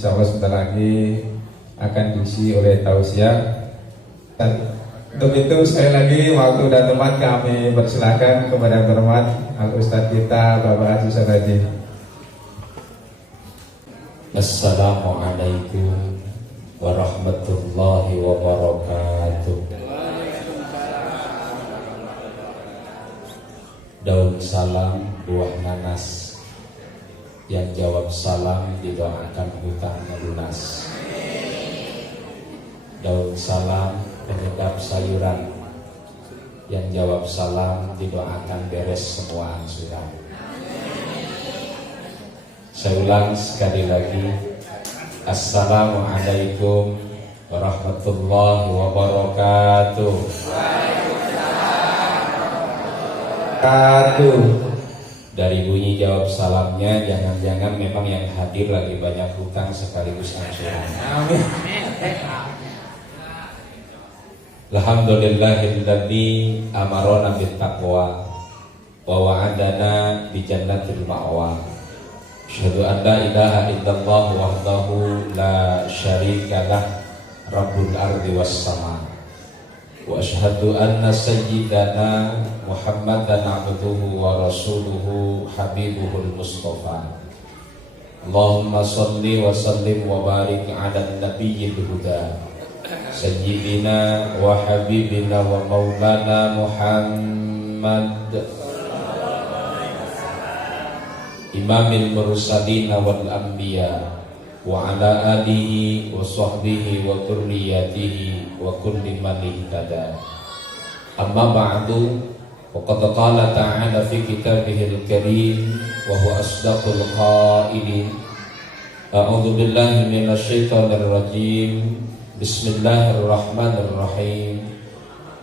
insya Allah sebentar lagi akan diisi oleh tausiah. Dan untuk itu sekali lagi waktu dan tempat kami persilakan kepada yang terhormat Al Ustadz kita Bapak Haji Sarraji. Assalamualaikum warahmatullahi wabarakatuh. Daun salam buah nanas, yang jawab salam didoakan hutangnya lunas. Daun salam penyedap sayuran, yang jawab salam didoakan beres semua angsuran. Saya ulang sekali lagi, Assalamualaikum warahmatullahi wabarakatuh. Dari bunyi jawab salamnya, jangan-jangan memang yang hadir lagi banyak hutang sekaligus angsuran. Amin. Alhamdulillahilladzi amarona bittaqwa wa wa'adana bi jannatil ma'wa. Asyhadu an la ilaha illallah wahdahu la syarikalah rabbul ardi was sama. Wa asyhadu anna sayyidana Muhammadan abduhu wa rasuluhu habibuhul mustafa. Allahumma salli wa sallim wa barik ala nabiyyil huda sayyidina wa habibina wa maulana Muhammad imamil mursalin wal anbiya wa ala alihi wa sahbihi wa dzurriyyatihi wa kulli man ihtada. Amma ba'du, faqad qala ta'ala fi kitabihil karim wa huwa asdaqul qailin. A'udzu billahi minasy syaithanir rajim. Bismillahirrahmanirrahim.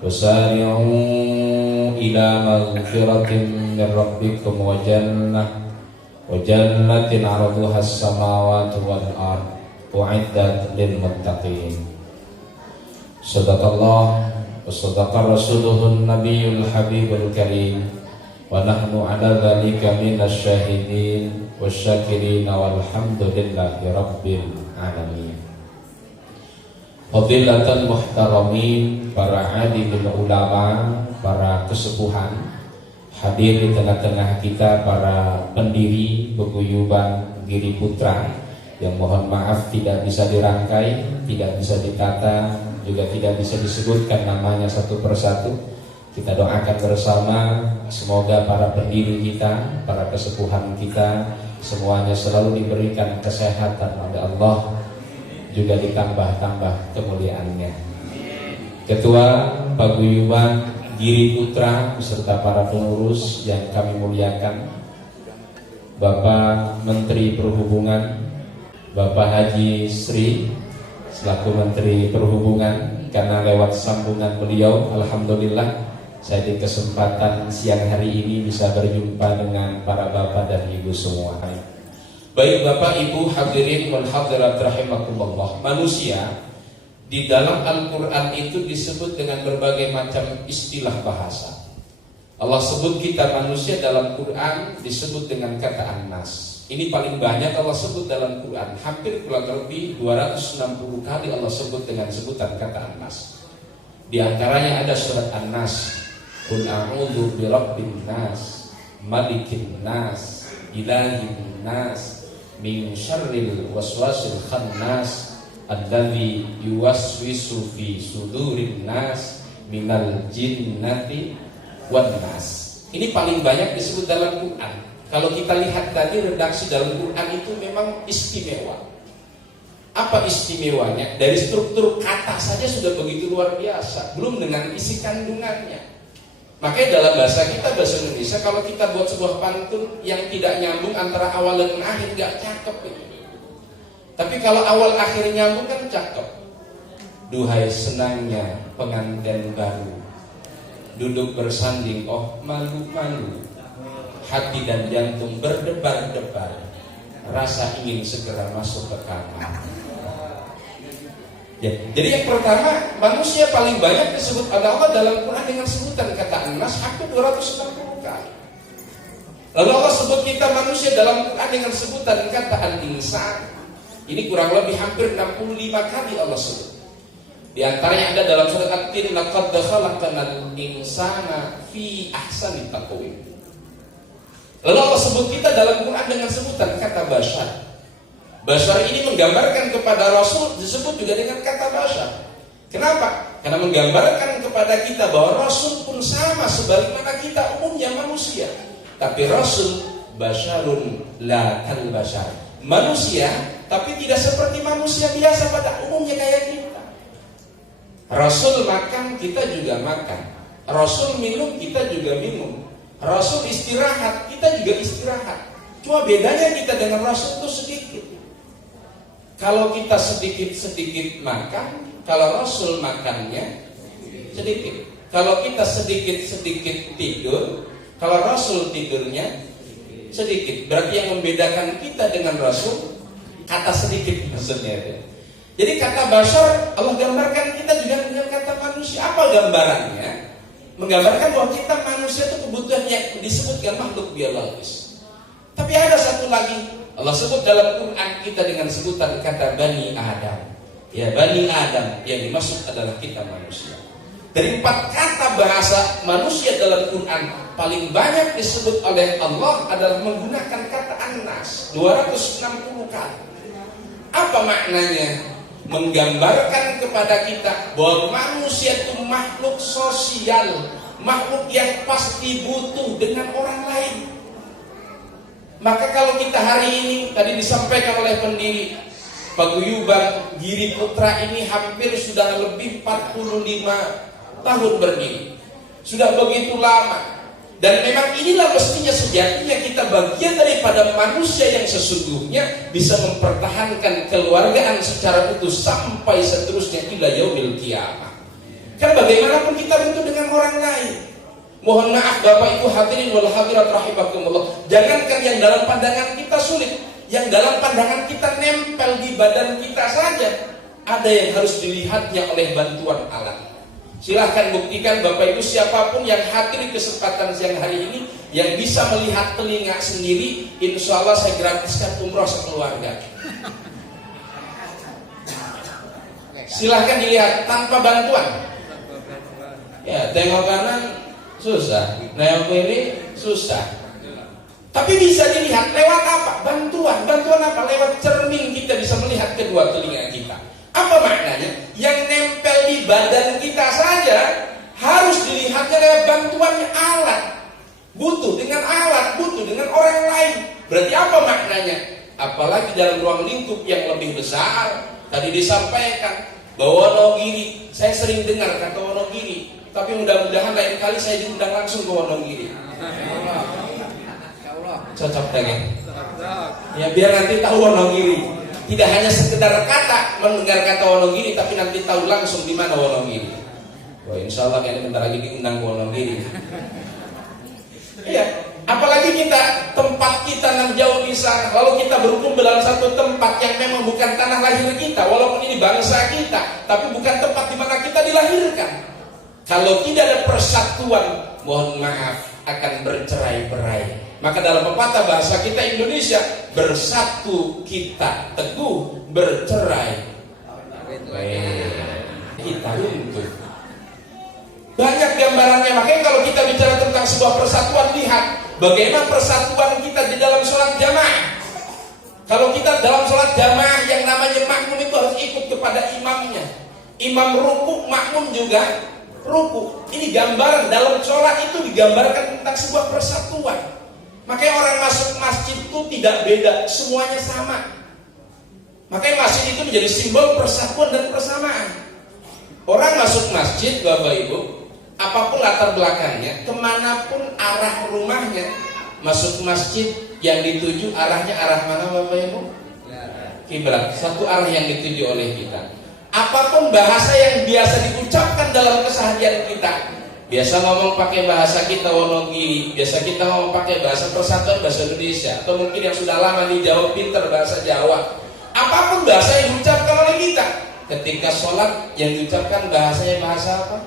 Wasari'u ila maghfiratin min rabbikum wa jannatin 'arduha as-samawati wal ard u'iddat lil muttaqin. Sadaqallah wa sadaqa rasuluhun nabiyyul habibul karim wa nahnu 'ala dzalika minasy syahidin wasyakirin walhamdulillahi rabbil alamin. Fadilatul muhtaramin, para alimul ulama, para kesepuhan, hadir di tengah-tengah kita para pendiri paguyuban Giri Putra yang mohon maaf tidak bisa dirangkai, tidak bisa ditata, juga tidak bisa disebutkan namanya satu persatu. Kita doakan bersama semoga para pendiri kita, para kesepuhan kita semuanya selalu diberikan kesehatan oleh Allah, juga ditambah-tambah kemuliaannya. Ketua Paguyuban Giri Putra beserta para pengurus yang kami muliakan, Bapak Menteri Perhubungan, Bapak Haji Sri selaku Menteri Perhubungan, karena lewat sambungan beliau alhamdulillah saya di kesempatan siang hari ini bisa berjumpa dengan para bapak dan ibu semua. Baik Bapak Ibu hadirin wal hadirat rahimakumullah. Manusia di dalam Al-Quran itu disebut dengan berbagai macam istilah bahasa. Allah sebut kita manusia dalam Quran disebut dengan kata An-Nas. Ini paling banyak Allah sebut dalam Quran. Hampir kurang lebih 260 kali Allah sebut dengan sebutan kata An-Nas. Di antaranya ada surat An-Nas, Qul a'udzu birabbin nas, malikin nas, ilahin nas, min syarril waswasil khannas, alladzi yuwaswisu fi sudurin nas minal jinnati wan nas. Ini paling banyak disebut dalam Quran. Kalau kita lihat tadi redaksi dalam Quran itu memang istimewa. Apa istimewanya? Dari struktur kata saja sudah begitu luar biasa, belum dengan isi kandungannya. Makanya dalam bahasa kita, bahasa Indonesia, kalau kita buat sebuah pantun yang tidak nyambung antara awal dan akhir, gak cakep ini. Tapi kalau awal akhir nyambung kan cakep. Duhai senangnya pengantin baru, duduk bersanding, oh malu-malu, hati dan jantung berdebar-debar, rasa ingin segera masuk ke kamar. Ya, jadi yang pertama, manusia paling banyak disebut oleh Allah dalam Quran dengan sebutan kata An-Nas hampir 260 kali. Lalu Allah sebut kita manusia dalam Quran dengan sebutan kata Al-Insan Ini kurang lebih hampir 65 kali Allah sebut. Di antaranya ada dalam surat At-Tin, laqad khalaqnal insana fi ahsani taqwim. Lalu Allah sebut kita dalam Quran dengan sebutan kata bashar. Bashar ini menggambarkan kepada Rasul, disebut juga dengan kata bashar. Kenapa? Karena menggambarkan kepada kita bahwa Rasul pun sama sebagaimana kita umumnya manusia. Tapi Rasul basharun la kal bashar. Manusia tapi tidak seperti manusia biasa pada umumnya kayak kita. Rasul makan, kita juga makan. Rasul minum, kita juga minum. Rasul istirahat, kita juga istirahat. Cuma bedanya kita dengan Rasul itu sedikit. Kalau kita sedikit-sedikit makan, kalau Rasul makannya sedikit. Kalau kita sedikit-sedikit tidur, kalau Rasul tidurnya sedikit. Berarti yang membedakan kita dengan Rasul kata sedikit maksudnya itu. Jadi kata bashar Allah gambarkan kita juga dengan kata manusia. Apa gambarannya? Menggambarkan bahwa kita manusia itu kebutuhan yang disebutkan makhluk biologis. Tapi ada satu lagi Allah sebut dalam Quran kita dengan sebutan kata Bani Adam. Ya, Bani Adam yang dimaksud adalah kita manusia. Dari 4 kata bahasa manusia dalam Quran, paling banyak disebut oleh Allah adalah menggunakan kata An-Nas 260 kali. Apa maknanya? Menggambarkan kepada kita bahwa manusia itu makhluk sosial, makhluk yang pasti butuh dengan orang lain. Maka kalau kita hari ini tadi disampaikan oleh pendiri Paguyuban Giri Putra ini hampir sudah lebih 45 tahun berdiri. Sudah begitu lama. Dan memang inilah mestinya sejatinya kita bagian daripada manusia yang sesungguhnya bisa mempertahankan keluargaan secara utuh sampai seterusnya ila yaumil qiyamah. Kan bagaimanapun kita butuh dengan orang lain. Mohon maaf Bapak Ibu hadirin wal hadirat rahimakumullah. Jangankan yang dalam pandangan kita sulit, yang dalam pandangan kita nempel di badan kita saja, ada yang harus dilihatnya oleh bantuan alat. Silahkan buktikan Bapak Ibu siapapun yang hadir kesempatan siang hari ini yang bisa melihat telinga sendiri, insya Allah saya gratiskan umroh sekeluarga. Silahkan dilihat tanpa bantuan. Ya, tengok kanan susah, nengok kiri susah. Tapi bisa dilihat lewat apa? Bantuan. Bantuan apa? Lewat cermin kita bisa melihat kedua telinga kita. Apa maknanya? Yang nempel di badan kita saja harus dilihatnya lewat bantuannya alat. Butuh dengan alat, butuh dengan orang lain. Berarti apa maknanya? Apalagi dalam ruang lingkup yang lebih besar. Tadi disampaikan bahwa Wonogiri, saya sering dengar kata Wonogiri, tapi mudah-mudahan lain kali saya diundang langsung ke Wonogiri. Cocok pengen. Ya biar nanti tahu Wonogiri. Tidak hanya sekedar kata mendengar kata Wonogiri, tapi nanti tahu langsung di mana Wonogiri. Wah, insya Allah kayaknya bentar lagi diundang ke Wonogiri. Iya, apalagi kita tempat kita nan jauh di sana, lalu kita berkumpul dalam satu tempat yang memang bukan tanah lahir kita, walaupun ini bangsa kita, tapi bukan tempat di mana kita dilahirkan. Kalau tidak ada persatuan, mohon maaf akan bercerai-berai. Maka dalam pepatah bahasa kita Indonesia, bersatu kita teguh, bercerai kita runtuh. Banyak gambarannya. Makanya kalau kita bicara tentang sebuah persatuan, lihat bagaimana persatuan kita di dalam sholat jamaah. Kalau kita dalam sholat jamaah yang namanya makmum itu harus ikut kepada imamnya. Imam ruku, makmum juga ruku. Ini gambaran dalam sholat itu digambarkan tentang sebuah persatuan. Makanya orang masuk masjid itu tidak beda, semuanya sama. Makanya masjid itu menjadi simbol persatuan dan persamaan. Orang masuk masjid, Bapak Ibu, apapun latar belakangnya, kemanapun arah rumahnya, masuk masjid yang dituju arahnya arah mana, Bapak Ibu? Kiblat. Satu arah yang dituju oleh kita. Apapun bahasa yang biasa diucapkan dalam keseharian kita, biasa ngomong pakai bahasa kita Wonogiri, biasa kita ngomong pakai bahasa persatuan bahasa Indonesia, atau mungkin yang sudah lama di Jawa pintar bahasa Jawa. Apapun bahasa yang diucapkan oleh kita, ketika sholat yang diucapkan bahasanya bahasa apa?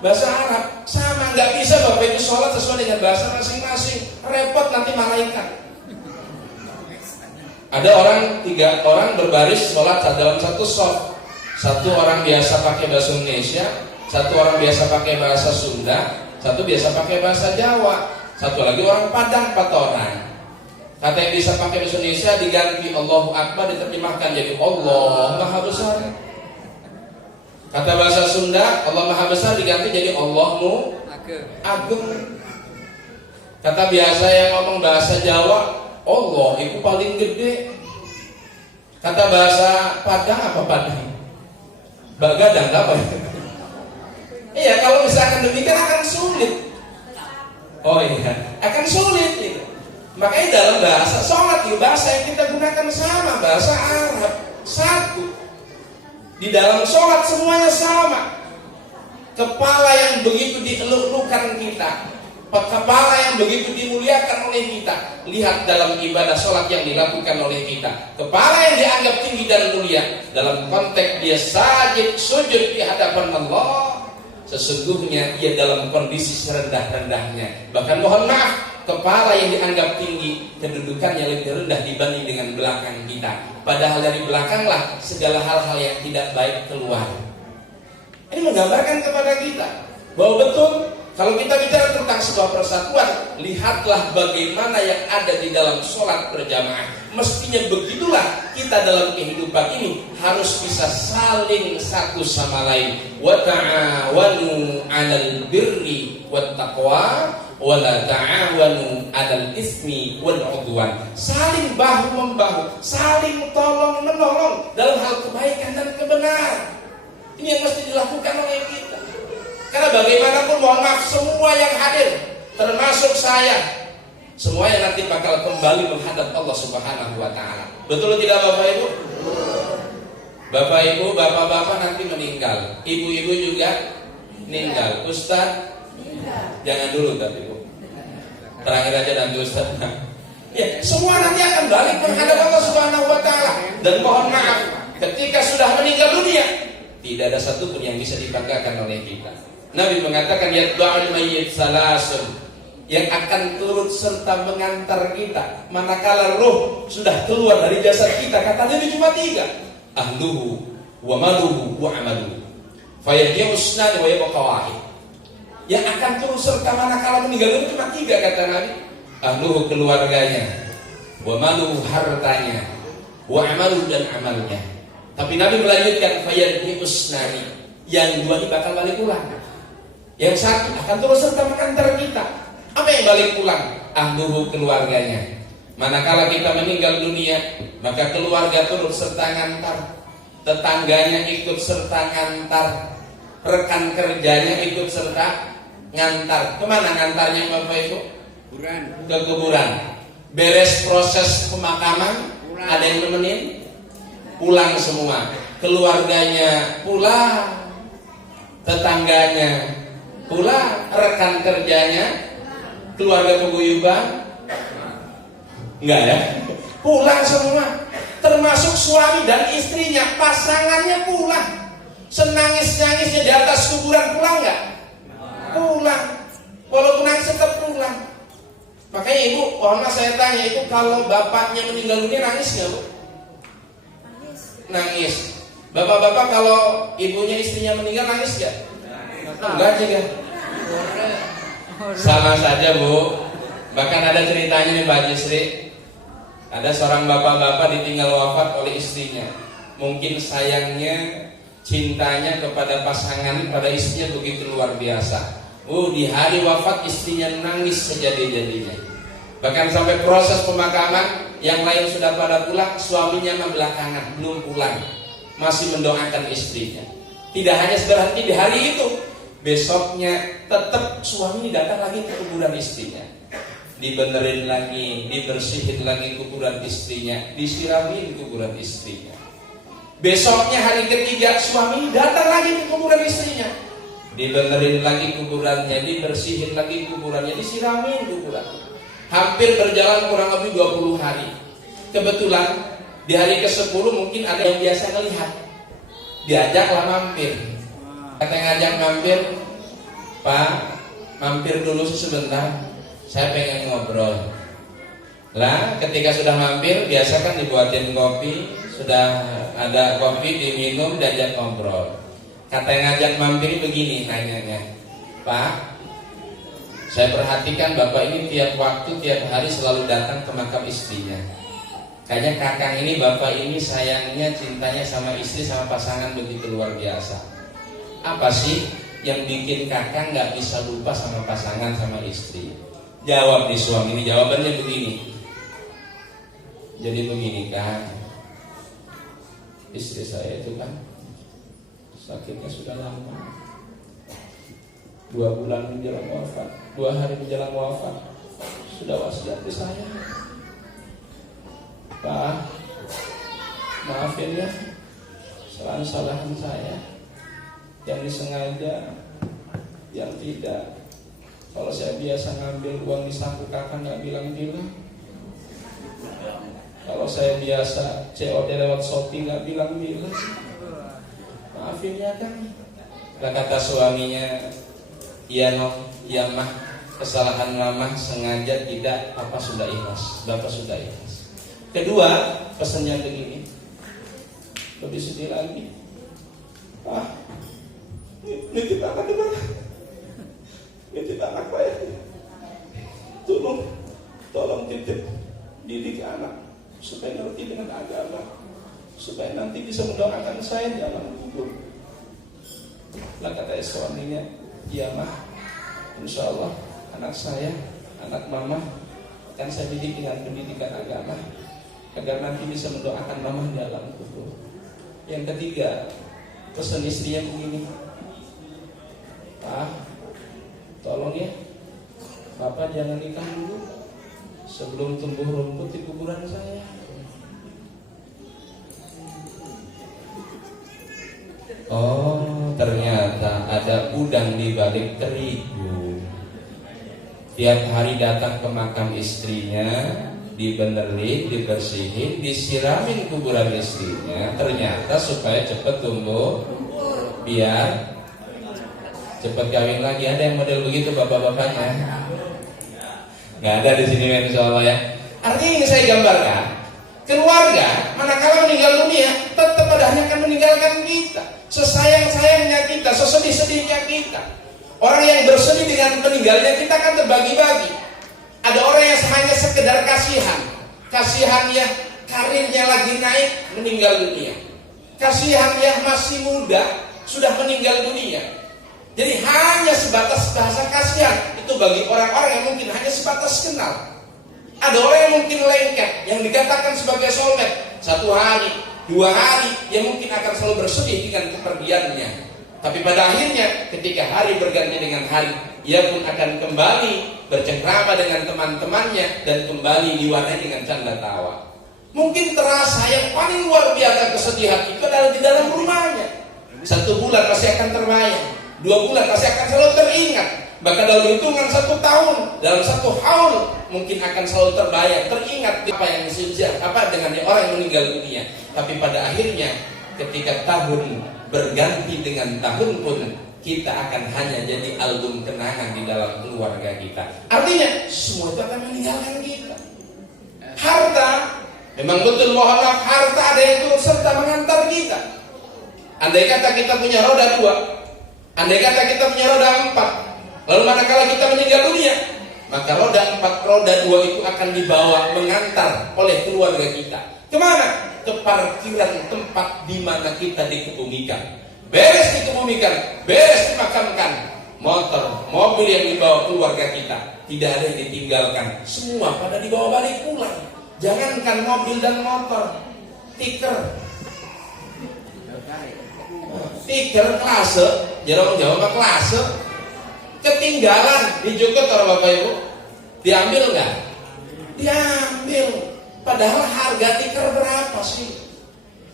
Bahasa Arab. Sama, nggak bisa Bapak Ibu sholat sesuai dengan bahasa masing-masing, repot nanti malaikat. Ada tiga orang berbaris sholat dalam satu shaf. Satu orang biasa pakai bahasa Indonesia, satu orang biasa pakai bahasa Sunda, satu biasa pakai bahasa Jawa, satu lagi orang Padang, 4 orang. Kata yang bisa pakai bahasa Indonesia diganti Allahu Akbar, diterjemahkan jadi Allah Maha Besar. Kata bahasa Sunda Allah Maha Besar diganti jadi Allahmu Agung. Kata biasa yang ngomong bahasa Jawa, Allah itu paling gede. Kata bahasa Padang apa Padang? Bagadang apa? Iya, kalau misalkan demikian akan sulit. Oh iya, akan sulit gitu. Makanya dalam bahasa sholat, bahasa yang kita gunakan sama, bahasa Arab satu. Di dalam sholat semuanya sama. Kepala yang begitu dieluk-elukan kita, kepala yang begitu dimuliakan oleh kita. Lihat dalam ibadah sholat yang dilakukan oleh kita, kepala yang dianggap tinggi dan mulia, dalam konteks dia sajid sujud di hadapan Allah, sesungguhnya ia dalam kondisi serendah-rendahnya. Bahkan mohon maaf, kepala yang dianggap tinggi, kedudukannya lebih rendah dibanding dengan belakang kita. Padahal dari belakanglah segala hal-hal yang tidak baik keluar. Ini menggambarkan kepada kita bahwa betul, kalau kita bicara tentang sebuah persatuan, lihatlah bagaimana yang ada di dalam sholat berjamaah. Mestinya begitulah kita dalam kehidupan ini harus bisa saling satu sama lain. Wa ta'awanu 'alal birri wat taqwa wa la ta'awanu 'alal ismi wal 'udwan. Saling bahu membahu, saling tolong menolong dalam hal kebaikan dan kebenaran. Ini yang mesti dilakukan oleh kita. Karena bagaimanapun mohon maaf, semua yang hadir termasuk saya, semuanya nanti bakal kembali menghadap Allah Subhanahu wa taala. Betul tidak Bapak Ibu? Bapak Ibu, bapak-bapak nanti meninggal, ibu-ibu juga meninggal. Ustaz, jangan dulu tapi Bu. Terakhir aja nanti Ustaz. Ya, semua nanti akan balik menghadap Allah Subhanahu wa taala. Dan mohon maaf, ketika sudah meninggal dunia, tidak ada satupun yang bisa dibanggakan oleh kita. Nabi mengatakan yatba'ul mayyit salasun, yang akan turut serta mengantar kita manakala roh sudah keluar dari jasad kita. Kata Nabi cuma 3, ahluhu wa maluhu wa amaluhu fayadiyusnan wa yabqa wahid. Yang akan turut serta manakala meninggal itu cuma 3 kata Nabi. Ahluhu keluarganya, wa maluhu hartanya, wa amaluhu dan amalnya. Tapi Nabi melanjutkan fayadiyusnani, yang 2 ini bakal balik pulang. Yang 1 akan terus serta mengantar kita. Apa yang balik pulang? Ahluhu keluarganya. Manakala kita meninggal dunia, maka keluarga turut serta ngantar, tetangganya ikut serta ngantar, rekan kerjanya ikut serta ngantar. Kemana ngantarnya Bapak Ibu? Ke kuburan. Beres proses pemakaman, ada yang nemenin? Pulang semua. Keluarganya pulang, tetangganya pulang, rekan kerjanya, keluarga paguyuban enggak ya? Pulang semua. Termasuk suami dan istrinya, pasangannya pulang. Senangis-nangisnya di atas kuburan pulang enggak? Pulang. Walaupun nangis tetap pulang. Makanya Ibu, mohon maaf saya tanya, itu kalau bapaknya meninggal dunia nangis enggak Bu? Nangis. Bapak-bapak kalau ibunya istrinya meninggal nangis enggak? Enggak juga. Sama saja Bu. Bahkan ada ceritanya nih Pak Yusri. Ada seorang bapak-bapak ditinggal wafat oleh istrinya. Mungkin sayangnya, cintanya kepada pasangan, pada istrinya begitu luar biasa. Di hari wafat istrinya nangis sejadi-jadinya. Bahkan sampai proses pemakaman, yang lain sudah pada pulang, suaminya belakangan belum pulang, masih mendoakan istrinya. Tidak hanya berhenti di hari itu, besoknya tetap suami datang lagi ke kuburan istrinya, dibenerin lagi, dibersihin lagi kuburan istrinya, disiramin kuburan istrinya. Besoknya hari ketiga suami datang lagi ke kuburan istrinya, dibenerin lagi kuburannya, dibersihin lagi kuburannya, disiramin kuburan. Hampir berjalan kurang lebih 20 hari. Kebetulan di hari ke-10 mungkin ada yang biasa melihat, diajaklah mampir. Kata ngajak mampir, Pak, mampir dulu sebentar, saya pengen ngobrol. Lah ketika sudah mampir biasa kan dibuatin kopi, sudah ada kopi diminum, diajak ngobrol. Kata yang ngajak mampir begini nanyanya, Pak, saya perhatikan Bapak ini tiap waktu, tiap hari selalu datang ke makam istrinya. Kayaknya Kakang ini, Bapak ini sayangnya, cintanya sama istri, sama pasangan begitu luar biasa. Apa sih yang bikin Kakang gak bisa lupa sama pasangan, sama istri? Jawab nih suami ini, jawabannya begini. Jadi begini kan, istri saya itu kan sakitnya sudah lama, 2 bulan menjelang wafat, 2 hari menjelang wafat, sudah wasiat ke saya, Pak, maafin ya kesalahan saya, yang disengaja, yang tidak. Kalau saya biasa ngambil uang di saku Kakak nggak bilang-bilang. Kalau saya biasa COD lewat Shopee nggak bilang-bilang. Maafin ya kan. Kata suaminya, iya noh, iya mah, kesalahan mama sengaja tidak, Papa sudah ikhlas, Bapak sudah ikhlas. Kedua, pesannya begini, lebih sedih lagi, Pak, nitip anak di mana? Nitip anak saya, tolong titip didik anak supaya ngerti dengan agama, supaya nanti bisa mendoakan saya di alam kubur. Lah kata suaminya, iya mah, insya Allah anak saya, anak mama akan saya didik dengan pendidikan agama agar nanti bisa mendoakan mama di alam kubur. Yang ketiga, pesan istrinya begini, Pak, tolong ya, Bapak jangan nikah dulu sebelum tumbuh rumput di kuburan saya. Oh, ternyata ada udang di balik terigu. Tiap hari datang ke makam istrinya, dibenerin, dibersihin, disiramin kuburan istrinya. Ternyata supaya cepat tumbuh, biar cepat kawin lagi. Ada yang model begitu bapak-bapaknya? Nggak ada di sini, insya Allah ya. Artinya ini saya gambarkan, keluarga manakala meninggal dunia tetap pada akhirnya akan meninggalkan kita. Sesayang-sayangnya kita, sesedih-sedihnya kita, orang yang bersedih dengan meninggalnya kita kan terbagi-bagi. Ada orang yang hanya sekedar kasihannya karirnya lagi naik, meninggal dunia. Kasihannya masih muda, sudah meninggal dunia. Jadi hanya sebatas bahasa kasihan itu bagi orang-orang yang mungkin hanya sebatas kenal. Ada orang yang mungkin lengket, yang dikatakan sebagai soulmate, 1 hari, 2 hari, yang mungkin akan selalu bersedih dengan kepergiannya. Tapi pada akhirnya ketika hari berganti dengan hari, ia pun akan kembali bercengkrama dengan teman-temannya dan kembali diwarnai dengan canda tawa. Mungkin terasa yang paling luar biasa kesedihan itu adalah di dalam rumahnya. 1 bulan masih akan terbayang, 2 bulan masih akan selalu teringat. Bahkan dalam hitungan 1 tahun, dalam 1 haul mungkin akan selalu terbayang, teringat apa yang sejak, apa dengan orang yang meninggal dunia. Tapi pada akhirnya ketika tahun berganti dengan tahun pun, kita akan hanya jadi album kenangan di dalam keluarga kita. Artinya semua itu akan meninggalkan kita. Harta, memang betul mohon maaf, harta ada yang turut serta mengantar kita. Andai kata kita punya roda 2, andai kata kita punya roda 4, lalu manakala kita meninggal dunia, maka roda 4, roda 2 itu akan dibawa mengantar oleh keluarga kita. Kemana? Ke parkiran tempat di mana kita dikebumikan. Beres dikebumikan, beres dimakamkan, motor, mobil yang dibawa keluarga kita tidak ada yang ditinggalkan, semua pada dibawa balik pulang. Jangankan mobil dan motor, tiker klase, jarang jawab klase, ketinggalan di Jogja taruh Bapak Ibu, diambil nggak? Diambil. Padahal harga tiker berapa sih?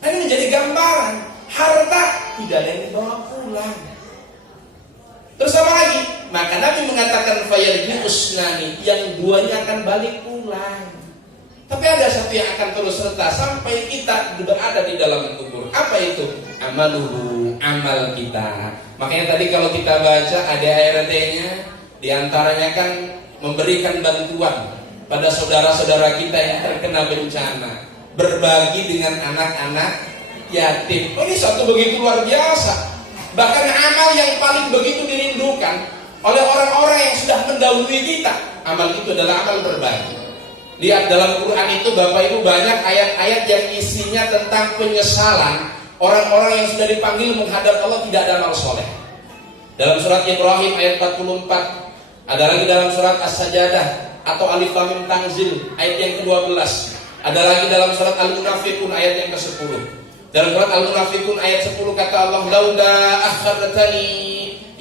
Nah, ini menjadi gambaran harta tidak ada yang dibawa pulang. Terus apa lagi? Maka Nabi mengatakan fayarji usnani, yang 2-nya akan balik pulang. Tapi ada satu yang akan terus serta sampai kita berada di dalam kubur. Apa itu? Amaluhu, amal kita. Makanya tadi kalau kita baca ada ART-nya, diantaranya kan memberikan bantuan pada saudara-saudara kita yang terkena bencana, berbagi dengan anak-anak yatim. Ini satu begitu luar biasa. Bahkan amal yang paling begitu dirindukan oleh orang-orang yang sudah mendahului kita, amal itu adalah amal berbagi. Lihat dalam Quran itu Bapak Ibu banyak ayat-ayat yang isinya tentang penyesalan orang-orang yang sudah dipanggil menghadap Allah tidak ada amal soleh. Dalam surat Ibrahim ayat 44, ada lagi dalam surat As-Sajdah atau Alif Lam Mim Tanzil ayat yang ke-12, ada lagi dalam surat Al-Munafiqun ayat yang ke-10. Dalam surat Al-Munafiqun ayat 10 kata Allah, "Lauda akhartani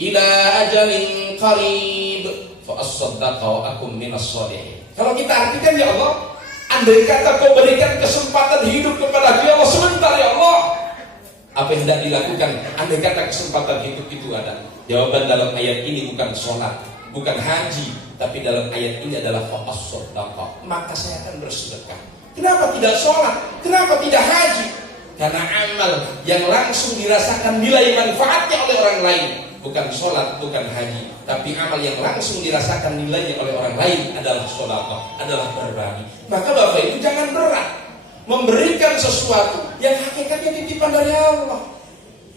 ila ajalin qarib fa as-saddaqa wa akum minas shalihin." Kalau kita artikan, ya Allah, andai kata kau berikan kesempatan hidup kepada ya Allah sebentar ya Allah, apa yang hendak dilakukan? Andai kata kesempatan hidup itu ada. Jawaban dalam ayat ini bukan sholat, bukan haji, tapi dalam ayat ini adalah fa'as-sadaqah, maka saya akan bersedekah. Kenapa tidak sholat? Kenapa tidak haji? Karena amal yang langsung dirasakan nilai manfaatnya oleh orang lain, bukan sholat, bukan haji, tapi amal yang langsung dirasakan nilainya oleh orang lain adalah sedekah, adalah berbagi. Maka Bapak Ibu jangan berat memberikan sesuatu yang hakikatnya titipan dari Allah.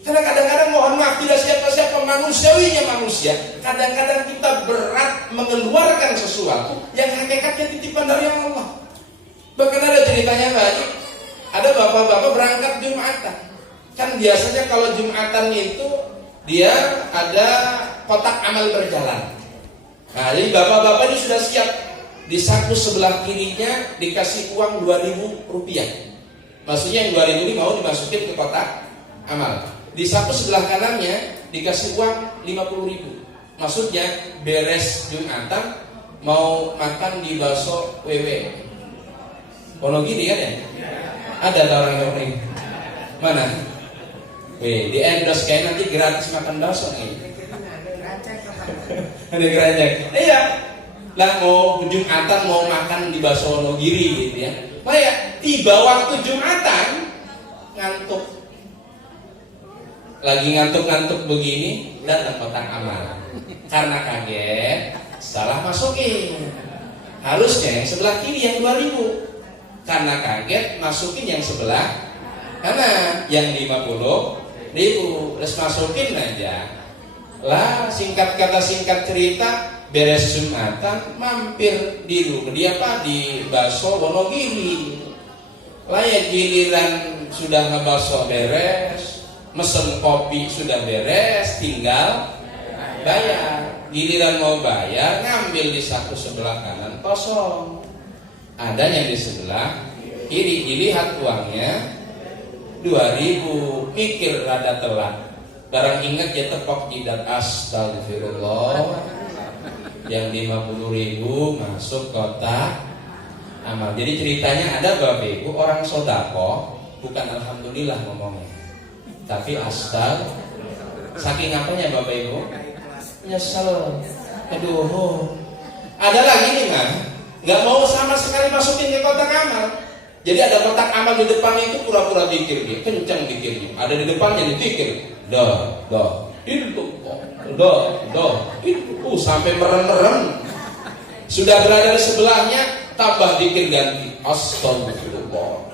Karena kadang-kadang mohon maaf tidak siapa-siapa manusiawinya manusia. Kadang-kadang kita berat mengeluarkan sesuatu yang hakikatnya titipan dari Allah. Bahkan ada ceritanya banyak. Ada bapak-bapak berangkat Jumatan. Kan biasanya kalau Jumatan itu dia ada kotak amal berjalan. Nah, jadi bapak-bapak ini sudah siap. Di saku sebelah kirinya dikasih uang 2.000 rupiah. Maksudnya yang 2.000 ini mau dimasukin ke kotak amal. Di saku sebelah kanannya dikasih uang 50.000. Maksudnya beres Jumatan mau makan di bakso WW. Wonogiri kan ya? Ada orang yang mana? Di endorse kayak nanti gratis makan bakso nih. Ada keranjang. Iya. Lah mau Jumatan mau makan di bakso Wonogiri gitu ya. Makanya tiba waktu Jumatan ngantuk. Lagi ngantuk-ngantuk begini datang kotak amal. Karena kaget salah masukin. Harusnya yang sebelah kiri yang 2.000. Karena kaget masukin yang sebelah kanan yang 50.000. Terus masukin aja. Lah singkat kata singkat cerita, beres Jumatan mampir di bakso Wonogiri. Lah ya giliran sudah ngebakso beres, mesen kopi sudah beres, tinggal bayar. Giliran mau bayar ngambil di saku sebelah kanan kosong. Ada yang di sebelah kiri, dilihat uangnya 2.000, mikir rada telat. Barang ingat ya tepok jidat, astagfirullah. Yang 50.000 masuk kotak amal. Jadi ceritanya ada Bapak Ibu orang sodako, bukan alhamdulillah ngomongnya, tapi saking apanya Bapak Ibu? Nyesel. Aduh. Ada lagi nih mah, nggak mau sama sekali masukin ke kotak amal. Jadi ada kotak amal di depan itu pura-pura dikir dia, kencang dikirnya. Ada di depannya dikir, itu, itu, sampai merem-merem. Sudah berada di sebelahnya, tambah dikir ganti. Astagfirullah.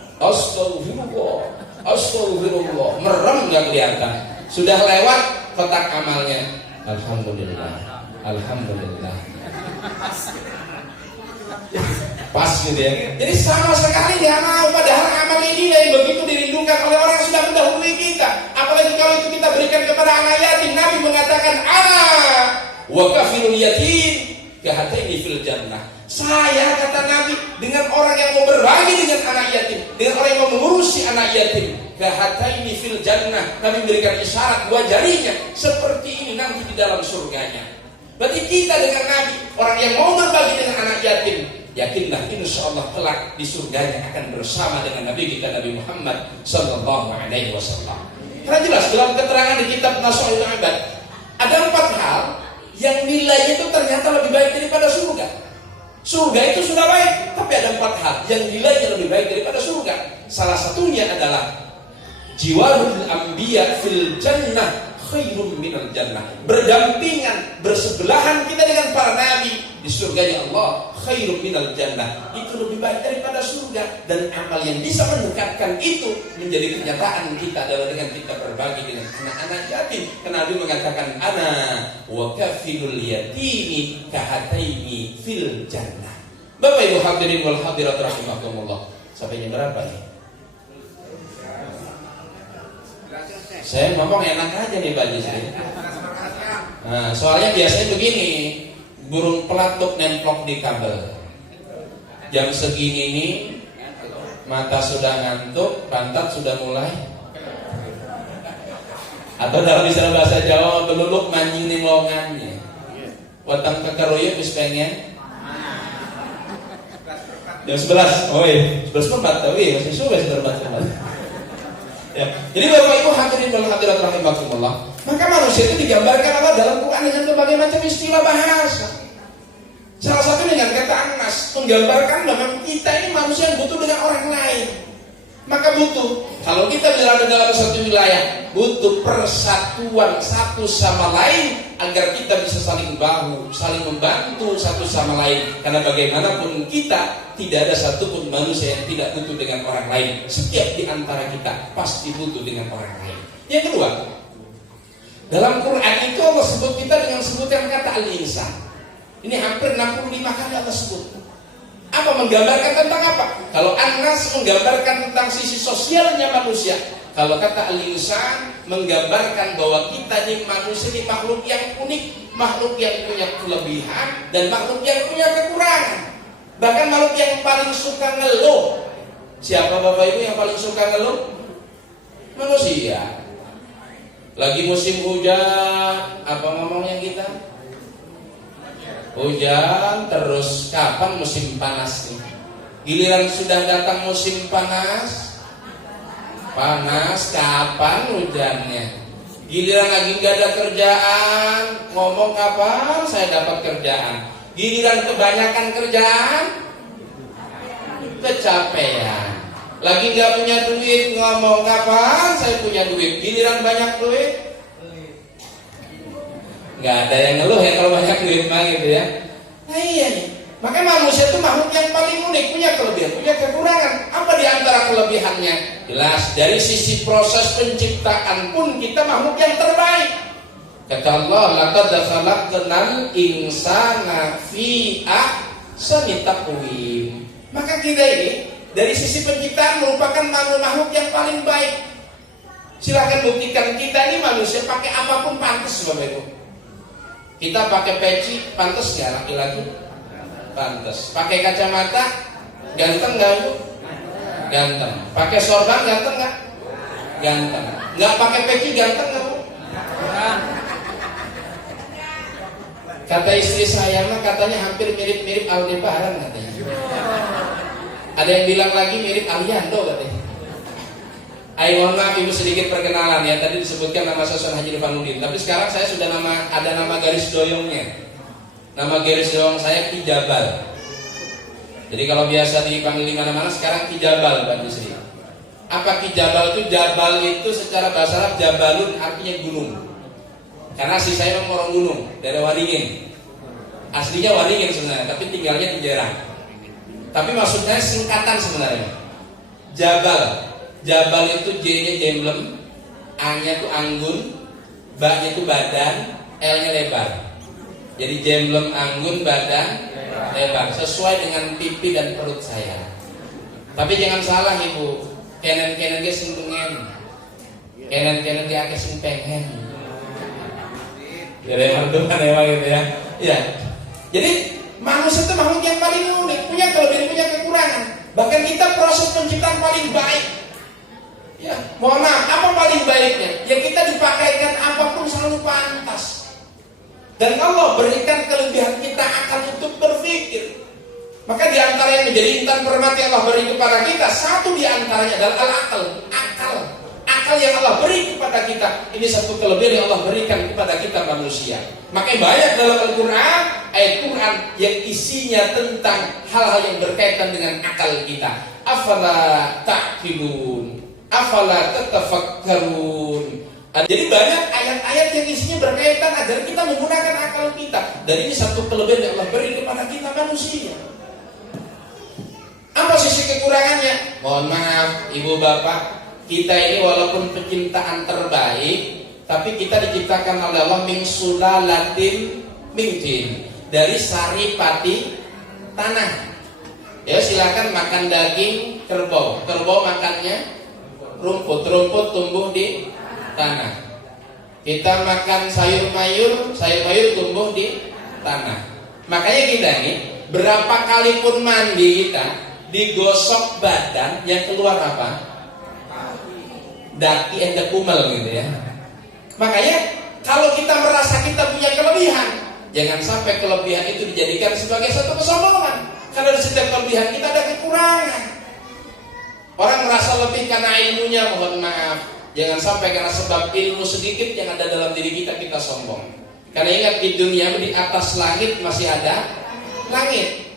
Merem nggak kelihatan. Sudah lewat kotak amalnya. Alhamdulillah. Pas gitu ya. Jadi sama sekali dia mau, padahal amal ini yang begitu dirindukan oleh orang yang sudah mendahului kita. Apalagi kalau itu kita berikan kepada anak yatim. Nabi mengatakan, ana wa kafirul yatim kahataini fil jannah. Saya, kata Nabi, dengan orang yang mau berbagi dengan anak yatim, dengan orang yang mau mengurusi anak yatim, kahataini fil jannah. Nabi memberikan isyarat dua jarinya seperti ini nanti di dalam surganya. Berarti kita dengan Nabi, orang yang mau berbagi dengan anak yatim, yakinlah insya Allah kelak di surganya akan bersama dengan Nabi kita Nabi Muhammad Sallallahu Alaihi Wasallam. Karena jelas dalam keterangan di kitab Nasha'il Ibad ada 4 hal yang nilainya itu ternyata lebih baik daripada surga. Surga itu sudah baik, tapi ada 4 hal yang nilainya lebih baik daripada surga. Salah satunya adalah jiwarul anbiya fil jannah khairum minal jannah. Berdampingan, bersebelahan kita dengan para nabi di surganya Allah, khairum minal jannah. Itu lebih baik daripada surga. Dan amal yang bisa mendekatkan itu menjadi kenyataan kita adalah dengan kita berbagi dengan anak-anak yatim. Karena Nabi mengatakan, ana wa kafilul yatimi kahataini fil jannah. Bapak Ibu hadirin wal hadirat rahimakumullah. Sampai jam berapa nih? Saya ngomong enak aja nih Pak Jisri. Nah, soalnya biasanya begini, burung pelatuk nemplok di kabel. Jam segini nih, mata sudah ngantuk, pantat sudah mulai. Atau dalam istilah bahasa Jawa, beluluk manjing ning longannya. Watang kekeruyuk wis pengen. Jam 11, oh iya, 11 tapi masih suwe sebentar. Ya. Jadi Bapak Ibu hadirin wal hadirat rahimakumullah, maka manusia itu digambarkan Allah dalam Quran dengan berbagai macam istilah bahasa. Salah satu dengan kata anas, menggambarkan bahwa kita ini manusia yang butuh dengan orang lain. Maka butuh, kalau kita berada dalam satu wilayah, butuh persatuan satu sama lain agar kita bisa saling bahu, saling membantu satu sama lain. Karena bagaimanapun kita, tidak ada satupun manusia yang tidak butuh dengan orang lain. Setiap di antara kita pasti butuh dengan orang lain. Yang kedua, dalam Quran itu Allah sebut kita dengan sebutan kata al-insan. Ini hampir 65 kali Allah sebut. Apa menggambarkan tentang apa? Kalau An-Nas menggambarkan tentang sisi sosialnya manusia. Kalau kata al-insan menggambarkan bahwa kita ini manusia ini makhluk yang unik, makhluk yang punya kelebihan dan makhluk yang punya kekurangan. Bahkan makhluk yang paling suka ngeluh. Siapa Bapak Ibu yang paling suka ngeluh? Manusia. Lagi musim hujan, apa ngomongnya kita? Hujan terus, kapan musim panas nih? Giliran sudah datang musim panas, kapan hujannya? Giliran lagi gak ada kerjaan, ngomong kapan saya dapat kerjaan? Giliran kebanyakan kerjaan, kecapean. Lagi gak punya duit, ngomong kapan saya punya duit? Giliran banyak duit, nggak ada yang ngeluh ya kalau banyak duit mah gitu ya. Nah iya nih, maka manusia itu makhluk yang paling unik, punya kelebihan, punya kekurangan. Apa di antara kelebihannya? Jelas dari sisi proses penciptaan pun kita makhluk yang terbaik. Kata Allah, laqad khalaqnal insana fi ahsani taqwim. Maka kita ini dari sisi penciptaan merupakan makhluk yang paling baik. Silahkan buktikan kita ini manusia pakai apapun pantas Bapak Ibu. Kita pakai peci, pantas nggak laki-laki? Pantas. Pakai kacamata, ganteng nggak Bu? Ganteng. Pakai sorban, ganteng nggak? Ganteng. Nggak pakai peci, ganteng nggak Bu? Kata istri saya mah katanya hampir mirip-mirip Aldebaran katanya. Ada yang bilang lagi mirip Aliando katanya. Ayo mohon maaf Ibu sedikit perkenalan ya. Tadi disebutkan nama saya Sultan Haji Irfanuddin, tapi sekarang saya sudah ada nama garis doyongnya. Nama garis doyong saya Ki Jabal. Jadi kalau biasa dipanggil di mana-mana sekarang Ki Jabal Pak Yusri. Apa Ki Jabal itu? Jabal itu secara bahasa Arab Jabalun artinya gunung. Karena asli saya memang orang gunung dari Waringin. Aslinya Waringin sebenarnya, tapi tinggalnya di Jerang. Tapi maksudnya singkatan sebenarnya. Jabal. Jabal itu J-nya jemblem, A-nya tuh anggun, B-nya tuh badan, L-nya lebar. Jadi jemblem, anggun, badan, lebar. Sesuai dengan pipi dan perut saya. Tapi jangan salah Ibu, kenen-kenen dia sing pengen, kenen-kenen dia agak sing pengen. Jadi merdukan emang gitu ya. Ya. Jadi manusia itu makhluk yang paling unik, punya kelebihan, punya kekurangan. Bahkan kita proses penciptaan paling baik. Ya, mohon maaf, apa paling baiknya? Ya kita dipakaikan apapun selalu pantas. Dan Allah berikan kelebihan kita akal untuk berpikir. Maka di antara yang menjadi intan permati Allah beri kepada kita, satu di antaranya adalah al-akal, akal yang Allah beri kepada kita. Ini satu kelebihan yang Allah berikan kepada kita manusia. Makanya banyak dalam Al-Quran, ayat Quran yang isinya tentang hal-hal yang berkaitan dengan akal kita. Afala ta'qilun, afala tatafakkarun. Jadi banyak ayat-ayat ayat yang isinya berkaitan agar kita menggunakan akal kita. Dan ini satu kelebihan yang Allah beri kepada kita manusia. Apa sisi kekurangannya? Mohon maaf ibu bapak, kita ini walaupun penciptaan terbaik, tapi kita diciptakan oleh Allah min sulalatin min tin, dari sari pati tanah. Ya silakan makan daging kerbau, kerbau makannya rumput, rumput tumbuh di tanah. Kita makan sayur mayur, sayur mayur tumbuh di tanah. Makanya kita ini berapa kali pun mandi kita, digosok badan yang keluar apa? Daki enda kumel gitu ya. Makanya kalau kita merasa kita punya kelebihan, jangan sampai kelebihan itu dijadikan sebagai satu kesombongan. Karena di setiap kelebihan kita ada kekurangan. Orang merasa lebih karena ilmunya, mohon maaf. Jangan sampai karena sebab ilmu sedikit yang ada dalam diri kita, kita sombong. Karena ingat di dunia di atas langit masih ada langit.